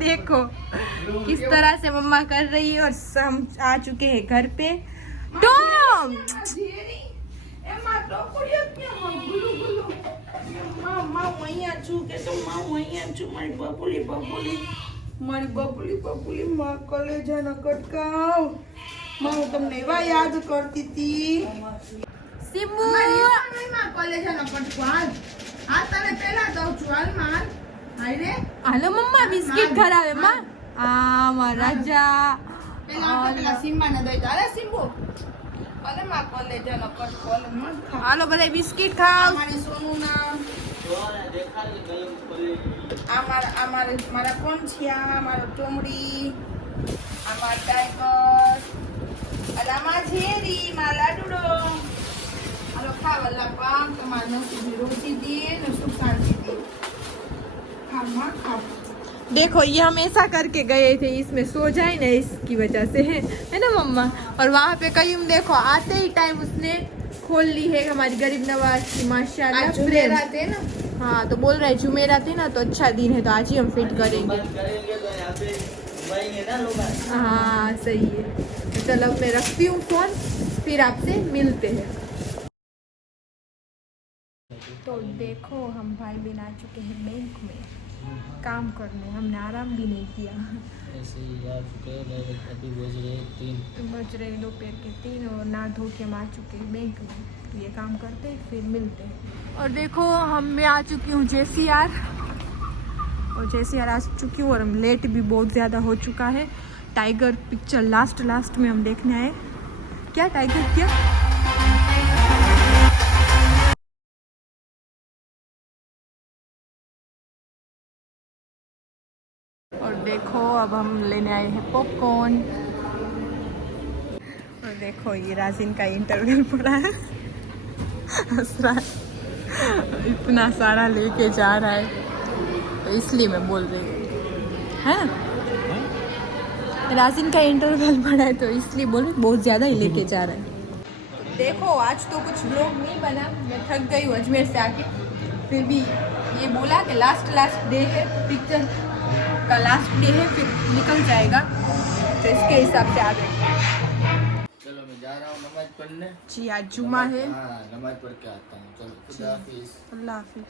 देखो किस तरह से मम्मा कर रही है। और हम आ चुके हैं घर पे। टॉम તમને એવા યાદ કરતી હતી સિમ્બુ કોલેજનો કટકો હાલ તને પહેલા દઉં છું હાલ માં હાય રે હાલો મમ્મા બિસ્કિટ ખરાવે માં આ મારા રાજા પેલા સિમ્બાને દઈ દે અરે સિમ્બુ અરે માં કોલેજનો કટકો હાલો બધા બિસ્કિટ ખાવ મારી સોનું નામ મારા કોણ છે મારો ટોમડી મારા ટાઈગર અલા ઝેરી મારા લાડુડો હાલો ખાવા પામ તમારે નસીબી રોજી દે ને સુખ શાંતિ દે ખાવા ખાવ देखो ये हम ऐसा करके गए थे, इसमें सो जाए ना इसकी वजह से, है ना मम्मा। और वहाँ पे कयूम देखो आते ही टाइम उसने खोल ली है हमारी गरीब नवाज की माशाल्लाह। जुमेरात है ना, हाँ तो बोल रहे जुमेरात है ना, तो अच्छा दिन है तो आज ही हम फिट करेंगे। हाँ सही है। तो चलो मैं रखती हूँ फोन, फिर आपसे मिलते हैं। तो देखो हम भाई बहन आ चुके हैं बैंक में काम करने। हमने आराम भी नहीं किया। ऐसे ही आ चुके हैं, अभी बज रहे दोपहर के 3 और नहा धो के हम आ चुके हैं बैंक में। ये काम करते हैं फिर मिलते हैं। और देखो मैं आ चुकी हूँ JCR, और JCR आ चुकी हूँ और हम लेट भी बहुत ज़्यादा हो चुका है। टाइगर पिक्चर लास्ट में हम देखने आए। क्या टाइगर क्या? और देखो अब हम लेने आए हैं पॉपकॉर्न। और देखो ये राजिन का इंटरवल पड़ा है। इतना सारा लेके जा रहा है तो इसलिए मैं बोल रही हूँ, है ना। राजिन का इंटरवल पड़ा है तो इसलिए बोल रही, बहुत ज़्यादा ही लेके जा रहा है। देखो आज तो कुछ व्लॉग नहीं बना, मैं थक गई हूँ अजमेर से आके। फिर भी ये बोला कि लास्ट डे है, पिक्चर का लास्ट डे है, फिर निकल जाएगा तो इसके हिसाब से आ गए। चलो मैं जा रहा हूँ नमाज पढ़ने। जी आज जुम्मा है। हाँ नमाज पढ़ के आता हूँ। चलो खुदा हाफिज। अल्लाह हाफिज।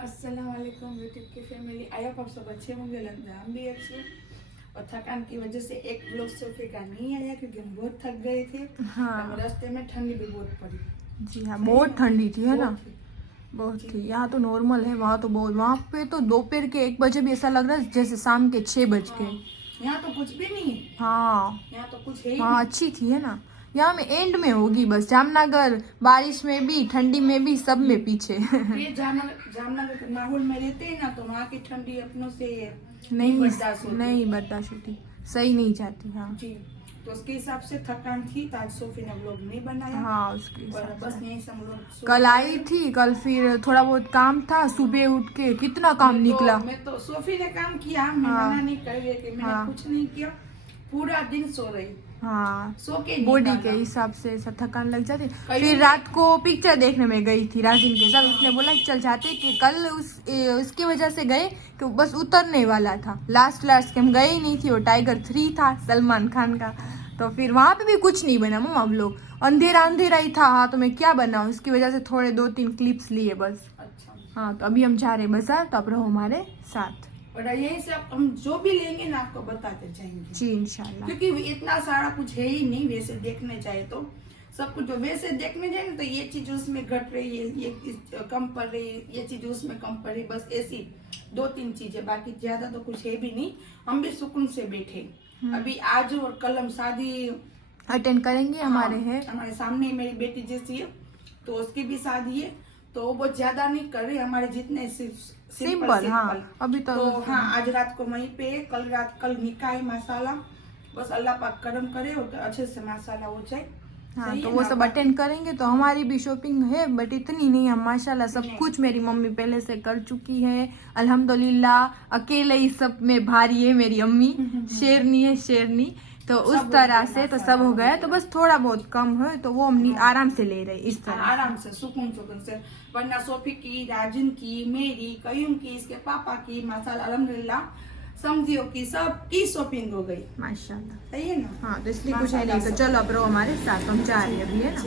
अस्सलाम वालेकुम यूट्यूब की फैमिली। आई होप आप सब अच्छे होंगे, हम भी अच्छे। और थकान की वजह से एक ब्लॉग सोफे का नहीं आया क्योंकि हम बहुत थक गए थे। हाँ रास्ते में ठंडी भी बहुत पड़ी। जी हाँ बहुत ठंडी थी, है ना, बहुत थी। यहाँ तो नॉर्मल है, वहाँ तो बहुत, वहाँ पे तो दोपहर के 1 बजे भी ऐसा लग रहा है जैसे शाम के 6 बज के। यहाँ तो कुछ भी नहीं है। हाँ यहाँ तो कुछ है ही वहाँ अच्छी थी, है ना। यहाँ में एंड में होगी बस। जामनगर बारिश में भी, ठंडी में भी, सब में पीछे। ये जामनगर के माहौल में रहते हैं ना, तो वहाँ की ठंडी अपनों से नहीं बर्दाश्त होती, सही नहीं जाती। हाँ जी, तो उसके हिसाब से थकान थी तो आज सोफी ने व्लॉग नहीं बनाया। हाँ उसके और हिसाब बस से। यहीं से हम लोग कल आई थी, कल फिर थोड़ा बहुत काम था, सुबह उठ के कितना काम निकला। मैं तो सोफी ने काम किया, मैं हाँ। मना नहीं कर रही थी, मैंने हाँ। कुछ नहीं किया, पूरा दिन सो रही। हाँ सो के बॉडी निकाला। के हिसाब से ऐसा थकान लग जाती। कहीं फिर भी- रात को पिक्चर देखने में गई थी राजिन के साथ। उसने बोला कि चल जाते, कि कल उसकी वजह से गए कि बस उतरने वाला था। लास्ट के हम गए ही नहीं थी। और टाइगर 3 था सलमान खान का, तो फिर वहाँ पे भी कुछ नहीं बना मम्मा। हम लोग अंधेरा ही था। हाँ तो मैं क्या बनाऊँ, इसकी वजह से थोड़े 2-3 क्लिप्स लिए बस। अच्छा, हाँ तो अभी हम जा रहे हैं बाजार, तो आप रहो हमारे साथ। और यहीं से हम जो भी लेंगे ना आपको बताते जाएंगे जी इंशाल्लाह। क्योंकि इतना सारा कुछ है ही नहीं। वैसे देखने जाए तो सब कुछ, जो वैसे देखने जाए ना तो ये चीज उसमें घट रही है, ये कम पड़ रही है, ये चीज उसमें कम पड़ रही है, बस ऐसी 2-3 चीजें, बाकी ज्यादा तो कुछ है भी नहीं। हम भी सुकून से बैठे। अभी आज और कल हम शादी अटेंड करेंगे, हमारे है हमारे सामने ही मेरी बेटी जैसी है, तो उसकी भी शादी है। तो वो बहुत ज्यादा नहीं कर रही, हमारे जितने सिंपल। हाँ अभी तो हाँ आज रात को वहीं पे, कल निकाह है माशाल्लाह। बस अल्लाह पाक करम करे और अच्छे से माशाल्लाह हो जाए। हाँ तो वो सब अटेंड करेंगे। तो हमारी भी शॉपिंग है बट इतनी नहीं है माशाल्लाह। सब कुछ मेरी मम्मी पहले से कर चुकी है अल्हम्दुलिल्लाह। अकेले ही सब में भारी है मेरी अम्मी। शेरनी है शेरनी। तो उस तरह से तो सब हो गया, तो बस थोड़ा बहुत कम है तो वो हम आराम से ले रहे इस तरह। आराम से सुकून से। वरना सोफी की, राजन की, मेरी, कयूम की, इसके पापा की, माशाल्लाह अल्हम्दुलिल्लाह समझियो की सबकी शॉपिंग हो गई माशाल्लाह। सही है ना। हाँ तो इसलिए कुछ है नहीं, तो चलो अब रहो हमारे साथ, हम जा रहे हैं अभी, है ना।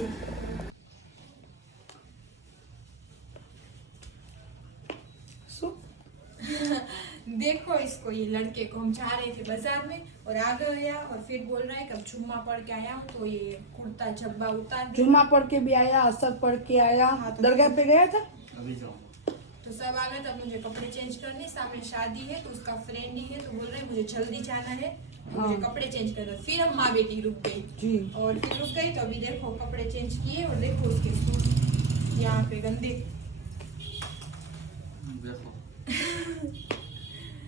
देखो इसको, ये लड़के को हम जा रहे थे बाजार में और आ गया और फिर बोल रहा है कि अब जुम्मा पढ़ के आया हूँ तो ये कुर्ता झब्बा उतार दे। जुम्मा पढ़ के भी आया, असर पढ़ के आया। दरगाह पे गया था, अभी जाऊंगा। तो सब आ गए, तब मुझे कपड़े चेंज करने, सामने शादी है तो उसका फ्रेंड ही है तो बोल रहे हैं मुझे जल्दी जाना है, मुझे कपड़े चेंज करना। फिर हम माँ बेटी रुक गई जी। और फिर रुक गई तो अभी देखो कपड़े चेंज किए और देखो उसके सूट यहाँ पे गंदे। देखो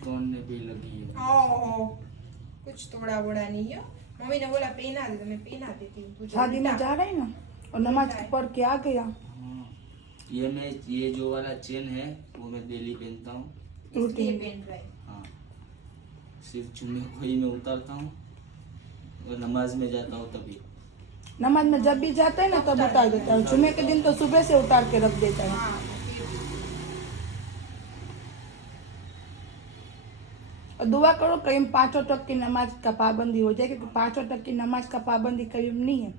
कौन ने भी लगी है। ओह, कुछ थोड़ा बड़ा नहीं है। मम्मी ने बोला पहना दे तो मैं पहना देती हूँ। शादी में जा रहे हैं ना और नमाज पढ़ के आ गया। हाँ, ये जो वाला चेन है वो मैं डेली पहनता हूँ। इसलिए पहन रहा है। हाँ, सिर्फ जुम्मे को ही मैं उतारता हूँ और नमाज में जाता हूँ तभी। नमाज में जब भी जाता है ना तब उतार देता है, जुम्मे के दिन तो सुबह से उतार के रख देता है। हाँ, और दुआ करो कहीं 5 तक की नमाज का पाबंदी हो जाए, क्योंकि 5 तक की नमाज का पाबंदी कहीं नहीं है।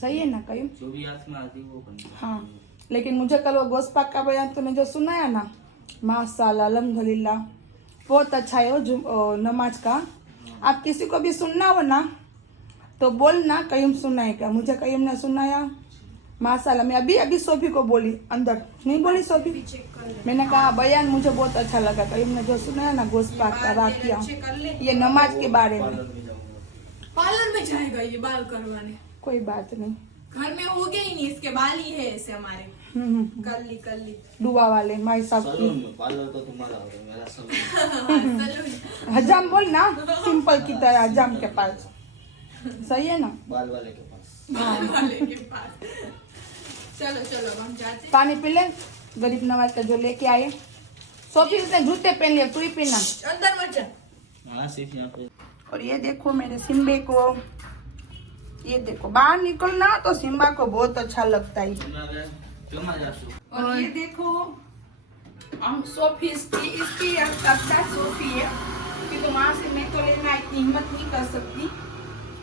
सही है ना कहीं। जो भी हाथ में आती है वो करनी है। हाँ, लेकिन मुझे कल वो गोश्त पाक का बयान तुमने जो सुनाया ना, माशाल्लाह अल्हम्दुलिल्लाह बहुत अच्छा है वो नमाज का। आप किसी को भी सुनना हो ना तो बोलना कहीं सुनाएगा। मुझे कहीं ने सुनाया माशाल्लाह। मैं अभी सोफी को बोली, अंदर नहीं बोली सोफी, मैंने कहा बयान मुझे बहुत अच्छा लगा। कहीं ने जो सुनाया ना गोश्त पाक का वाकया, ये नमाज के बारे में। पार्लर में जाएगा ये बाल करवाने। कोई बात नहीं, घर में हो गया ही नहीं, इसके बाल ही है ऐसे हमारे कर ली दुआ वाले माई साहब सलून की। में पार्लर तो तुम्हारा होगा, मेरा सलून। हजाम बोल ना, सिंपल की तरह हजाम के पास। सही है ना, बाल वाले के पास। बाल वाले के पास। चलो चलो हम जाते हैं। पानी पी ले, गरीब नवाज का जो लेके आए। सोफी उसने जूते पहन लिए, तू ही पहना। अंदर मत जा। हाँ सिर्फ यहाँ पे। और ये देखो मेरे सिम्बे को, ये देखो बाहर निकलना तो सिम्बा को बहुत अच्छा लगता है। क्यों ना जासू? और ये देखो हम सोफी इसकी कक्षा सोफी है, क्योंकि वहां से मैं तो लेना इतनी हिम्मत नहीं कर सकती,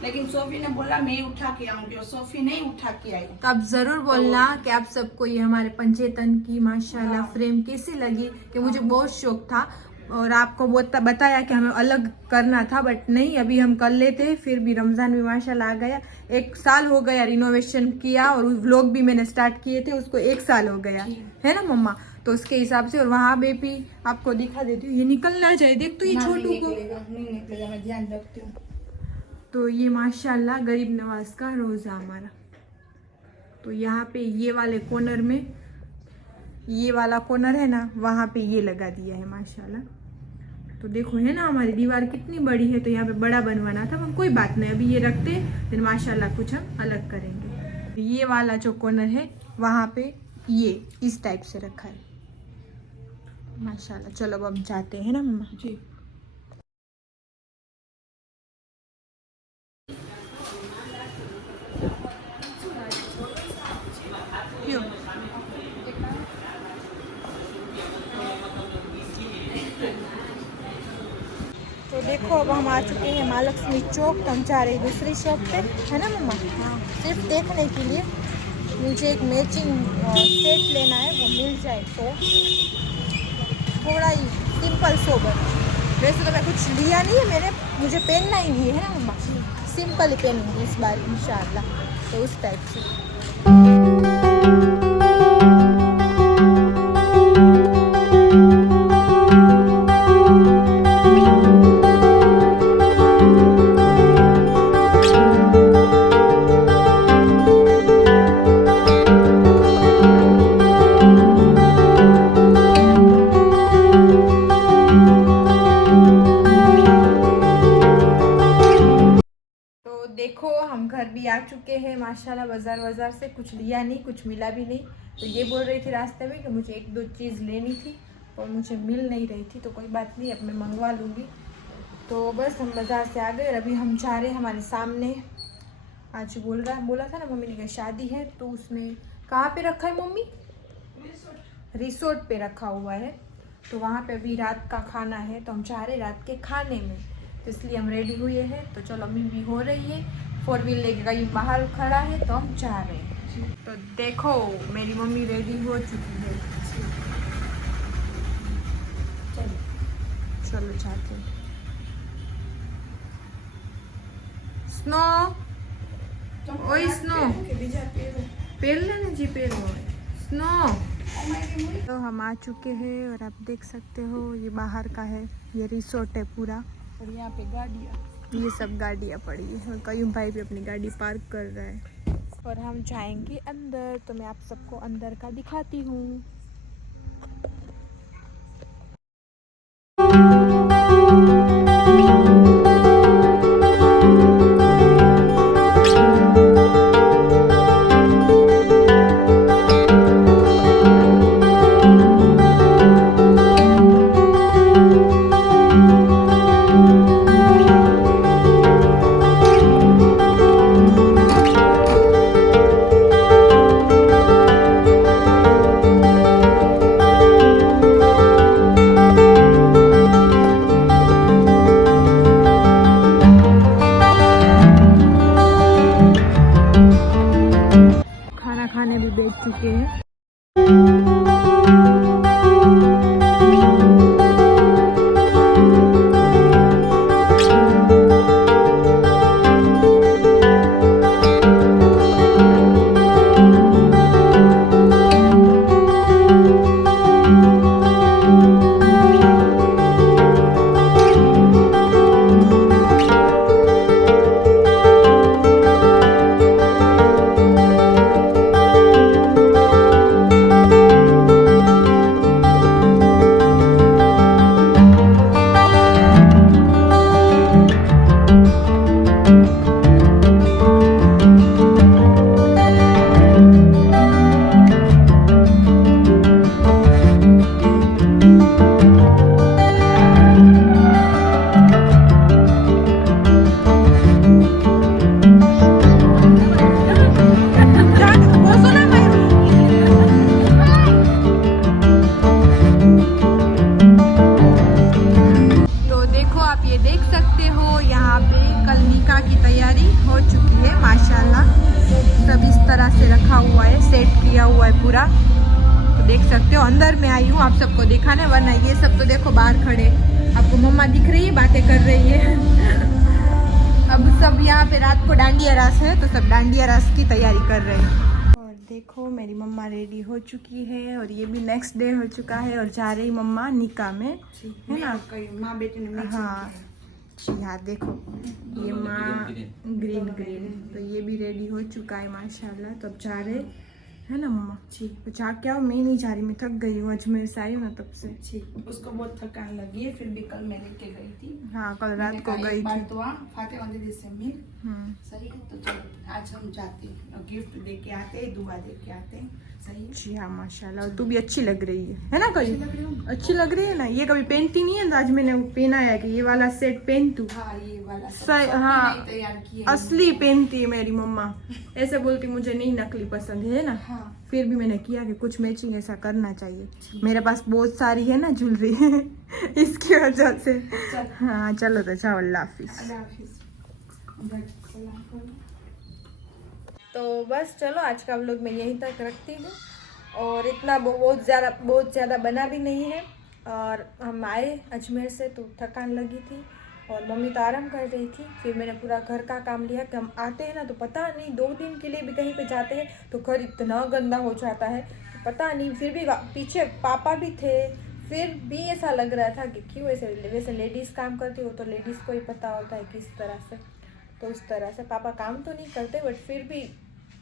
लेकिन सोफी ने बोला मैं उठा के आऊंगी और सोफी नहीं उठा के आई। तो आप जरूर बोलना कि आप सबको ये हमारे पंचेतन की माशाल्लाह फ्रेम कैसी लगी, कि मुझे बहुत शौक था और आपको बहुत बताया कि हमें अलग करना था, बट नहीं अभी हम कर लेते। फिर भी रमज़ान भी माशाल्लाह आ गया, 1 साल हो गया रिनोवेशन किया और व्लॉग भी मैंने स्टार्ट किए थे, उसको 1 साल हो गया है ना मम्मा। तो उसके हिसाब से, और वहाँ पे भी आपको दिखा देती हूँ, ये निकलना चाहिए। देख तो ये छोटू को नहीं निकलेगा, मैं ध्यान रखती हूँ। तो ये माशाल्लाह गरीब नवाज का रोज़ा हमारा। तो यहाँ पे ये वाले कॉर्नर में, ये वाला कॉर्नर है ना, वहाँ पे ये लगा दिया है माशाल्लाह। तो देखो है ना हमारी दीवार कितनी बड़ी है, तो यहाँ पे बड़ा बनवाना था, पर कोई बात नहीं, अभी ये रखते हैं, फिर माशाल्लाह कुछ हम अलग करेंगे। ये वाला जो कॉर्नर है वहाँ पे ये इस टाइप से रखा है माशाल्लाह। चलो अब हम जाते हैं ना मम्मा जी। क्यों? तो देखो अब हम आ चुके हैं महालक्ष्मी चौक, तो हम जा रहे हैं दूसरी शॉप पे, है ना मम्मा। हाँ, सिर्फ देखने के लिए मुझे एक मैचिंग सेट लेना है, वो मिल जाए तो थोड़ा ही सिंपल सोबर। वैसे तो मैं कुछ लिया नहीं है, मुझे पहनना ही नहीं है ना मम्मा, सिंपल ही पहनूंगी इस बार इंशाल्लाह। तो उस टाइप से देखो हम घर भी आ चुके हैं माशाल्लाह। बाजार से कुछ लिया नहीं, कुछ मिला भी नहीं। तो ये बोल रही थी रास्ते में कि मुझे 1-2 चीज़ लेनी थी और मुझे मिल नहीं रही थी, तो कोई बात नहीं, अब मैं मंगवा लूँगी। तो बस हम बाज़ार से आ गए और अभी हम जा रहे हैं हमारे सामने। आज बोला था ना मम्मी ने कि शादी है, तो उसमें कहाँ पे रखा है मम्मी? रिसोर्ट पे रखा हुआ है। तो वहाँ पे अभी रात का खाना है, तो हम चाह रहे रात के खाने में, तो इसलिए हम रेडी हुए हैं। तो चलो मम्मी भी हो रही है, 4 व्हील लेके कहीं बाहर खड़ा है, तो हम जा रहे हैं। तो देखो मेरी मम्मी रेडी हो चुकी है। चलो जाते हैं। स्नो ओए स्नो पेड़ लेने जी पेड़ स्नो। तो हम आ चुके हैं और आप देख सकते हो ये बाहर का है, ये रिसोर्ट है पूरा। और यहाँ पे गाड़ियाँ, ये सब गाड़ियाँ पड़ी है और कयूम भाई भी अपनी गाड़ी पार्क कर रहा है। और हम जाएंगे अंदर, तो मैं आप सबको अंदर का दिखाती हूँ। खाने भी बैठ चुके हैं। पूरा तो देख सकते हो। अंदर में आई हूँ आप सबको दिखाने, वरना ये सब तो देखो बाहर खड़े। आपको मम्मा दिख रही है, बातें कर रही है। अब सब यहाँ पे रात को डांडिया रास है, तो सब डांडिया रास की तैयारी कर रहे हैं। और देखो मेरी मम्मा रेडी हो चुकी है और ये भी नेक्स्ट डे हो चुका है और जा रही मम्मा निकाह में, है ना? माँ बेटी ने हाँ जी हाँ, देखो ये माँ ग्रीन ग्रीन, तो ये भी रेडी हो चुका है माशाल्लाह। तो अब जा रहे है ना मम्मा जी? तो जा क्या, मैं नहीं जा रही, मैं थक गई हूँ, अजमेर से आई हूँ ना तब से। जी, उसको बहुत थकान लगी है, फिर भी कल मैं लेके गई थी। हाँ कल रात को गई थी। तो फातिमा दीदी से मिल सही है, तो चलो आज हम जाते हैं, गिफ्ट दे के आते हैं, दुआ दे के आते हैं। सही है जी हाँ माशाल्लाह। और तू भी अच्छी लग रही है ना? कभी अच्छी लग रही है ना? ये कभी पहनती नहीं है, तो आज मैंने पहना है कि ये वाला सेट पहन तू। हाँ ये वाला सही, हाँ तैयार किया, असली पहनती है मेरी मम्मा। ऐसे बोलती मुझे नहीं नकली पसंद है ना। हाँ। फिर भी मैंने किया कि कुछ मैचिंग ऐसा करना चाहिए। मेरे पास बहुत सारी है ना ज्वेलरी इसकी वजह से। हाँ चलो तो जाओ, अल्लाह हाफिज। तो बस चलो आज का व्लॉग मैं यहीं तक रखती हूँ, और इतना बहुत ज़्यादा बना भी नहीं है। और हम आए अजमेर से तो थकान लगी थी और मम्मी तो आराम कर रही थी। फिर मैंने पूरा घर का काम लिया कि हम आते हैं ना तो पता नहीं 2 दिन के लिए भी कहीं पे जाते हैं तो घर इतना गंदा हो जाता है, पता नहीं। फिर भी पीछे पापा भी थे, फिर भी ऐसा लग रहा था कि क्यों ऐसे। वैसे लेडीज़ काम करती हो तो लेडीज़ को ही पता होता है किस तरह से, तो उस तरह से पापा काम तो नहीं करते, बट फिर भी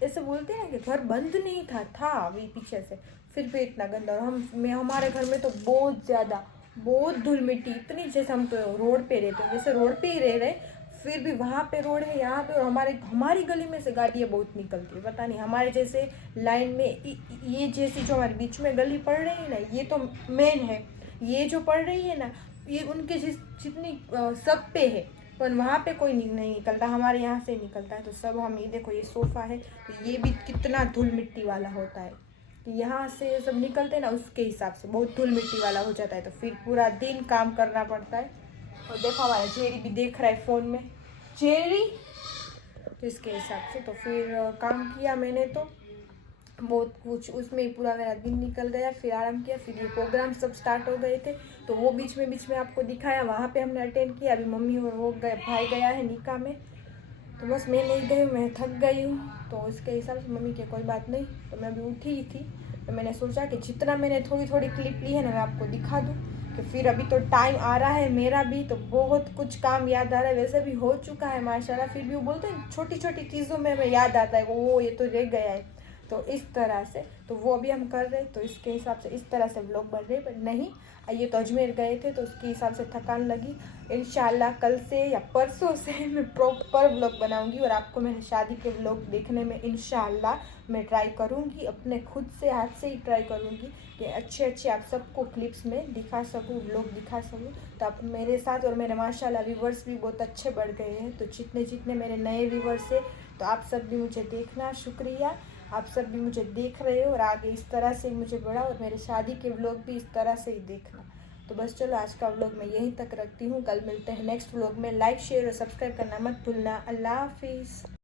ऐसे बोलते हैं कि घर बंद नहीं था अभी पीछे से, फिर भी इतना गंदा। और हमारे घर में तो बहुत धूल मिट्टी इतनी, जैसे हम तो रोड पे रहते हैं, जैसे रोड पे ही रह रहे, फिर भी वहाँ पे रोड है, यहाँ पे। और हमारी गली में से गाड़ियाँ बहुत निकलती है, पता नहीं हमारे जैसे लाइन में ये जैसी जो हमारे बीच में गली पड़ रही है ना, ये तो मेन है। ये जो पड़ रही है ना, ये उनके जितनी सब पे है, पर वहाँ पे कोई नहीं निकलता, हमारे यहाँ से निकलता है। तो सब हम ये देखो, ये सोफ़ा है तो ये भी कितना धूल मिट्टी वाला होता है कि यहाँ से सब निकलते हैं ना, उसके हिसाब से बहुत धूल मिट्टी वाला हो जाता है। तो फिर पूरा दिन काम करना पड़ता है। और देखो हमारा जेरी भी देख रहा है फ़ोन में, जेरी, तो इसके हिसाब से तो फिर काम किया मैंने, तो बहुत कुछ उसमें ही पूरा मेरा दिन निकल गया। फिर आराम किया, फिर ये प्रोग्राम सब स्टार्ट हो गए थे तो वो बीच में आपको दिखाया, वहाँ पे हमने अटेंड किया। अभी मम्मी और वो गए, भाई गया है निकाह में, तो बस मैं नहीं गई, मैं थक गई हूँ। तो उसके हिसाब से मम्मी की कोई बात नहीं, तो मैं अभी उठी ही थी तो मैंने सोचा कि जितना मैंने थोड़ी थोड़ी क्लिप ली है ना, मैं आपको दिखा दूँ कि फिर अभी तो टाइम आ रहा है मेरा भी, तो बहुत कुछ काम याद आ रहा है। वैसे भी हो चुका है माशाल्लाह, फिर भी वो बोलते हैं छोटी छोटी चीज़ों में हमें याद आता है, वो ये तो रह गया है। तो इस तरह से तो वो अभी हम कर रहे हैं, तो इसके हिसाब से इस तरह से व्लॉग बन रहे। पर नहीं, ये तो अजमेर गए थे तो उसके हिसाब से थकान लगी। इंशाल्लाह कल से या परसों से मैं प्रॉपर व्लॉग बनाऊंगी और आपको मेरे शादी के व्लॉग देखने में इंशाल्लाह मैं ट्राई करूंगी, अपने खुद से हाथ से ही ट्राई करूंगी कि अच्छे आप सबको क्लिप्स में दिखा सकूँ, व्लॉग दिखा सकूँ। तो आप मेरे साथ, और मेरे माशाल्लाह व्यूवर्स भी बहुत अच्छे बढ़ गए हैं। तो जितने मेरे नए व्यूवर्स हैं, तो आप सब भी मुझे देखना, शुक्रिया, आप सब भी मुझे देख रहे हो और आगे इस तरह से ही मुझे बढ़ा, और मेरे शादी के व्लॉग भी इस तरह से ही देखना। तो बस चलो आज का व्लॉग मैं यहीं तक रखती हूँ, कल मिलते हैं नेक्स्ट व्लॉग में। लाइक शेयर और सब्सक्राइब करना मत भूलना। अल्लाह हाफिज़।